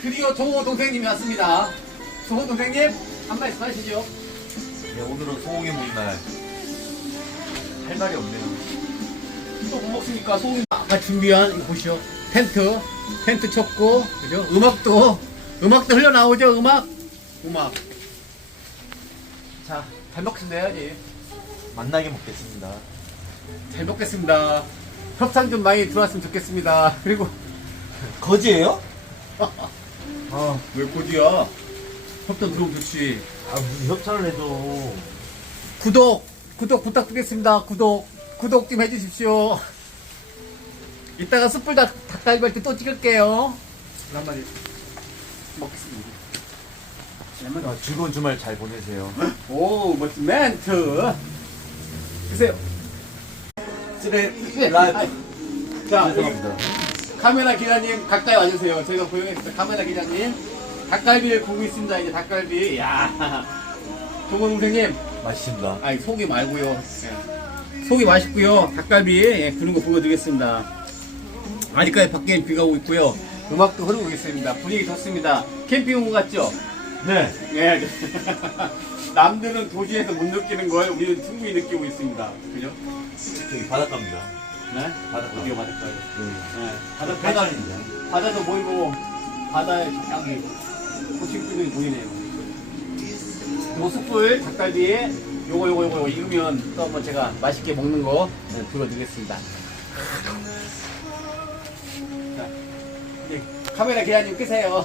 드디어 종호 동생님이 왔습니다. 종호 동생님, 한 말씀 하시죠. 네, 오늘은 소고기 먹는 날. 할 말이 없네요. 또뭐 먹습니까? 소고기 아까 준비한 이거 보시죠. 텐트, 텐트 쳤고, 그죠? 음악도, 음악도 흘러 나오죠, 음악? 음악. 자, 잘 먹겠습니다 해야지. 만나게 먹겠습니다. 잘 먹겠습니다. 협상 좀 많이 들어왔으면 좋겠습니다. 그리고, 거지예요? 아, 왜 꼬지야? 협상 들어오면 좋지. 아, 무슨 협찬을 해줘. 구독, 구독 부탁드리겠습니다. 구독, 구독 좀 해주십시오. 이따가 숯불 닭, 닭갈비 할때또 찍을게요. 한마디 먹겠습니다. 아, 즐거운 주말 잘 보내세요. 오, 멋진 멘트. 드세요. 쓰레, 네, 라이브. 자, 죄송합니다. 카메라 기자님 가까이 와주세요. 저희가 고용했습니다. 카메라 기자님. 닭갈비를 구고 있습니다. 이제 닭갈비. 야 조건 선생님. 맛있습니다. 아니 속이 말고요. 예. 속이 맛있고요. 닭갈비 예, 구는 거 보여드리겠습니다. 아직까지 밖에 비가 오고 있고요. 음악도 흐르고 있습니다. 분위기 좋습니다. 캠핑 온 것 같죠? 네. 예. 남들은 도시에서 못 느끼는 걸 우리는 충분히 느끼고 있습니다. 그죠? 저기 바닷가입니다. 네? 바닷가. 어디가 바닷가요? 네. 네. 바다, 바다, 해갈입니다. 바다도 보이고, 바다에 닭이, 호칭들이 보이네요. 요 숯불 닭갈비에 요거, 요거, 요거 익으면 또 한번 제가 맛있게 먹는 거 네, 보여드리겠습니다. 자, 이제 카메라 기자님 끄세요.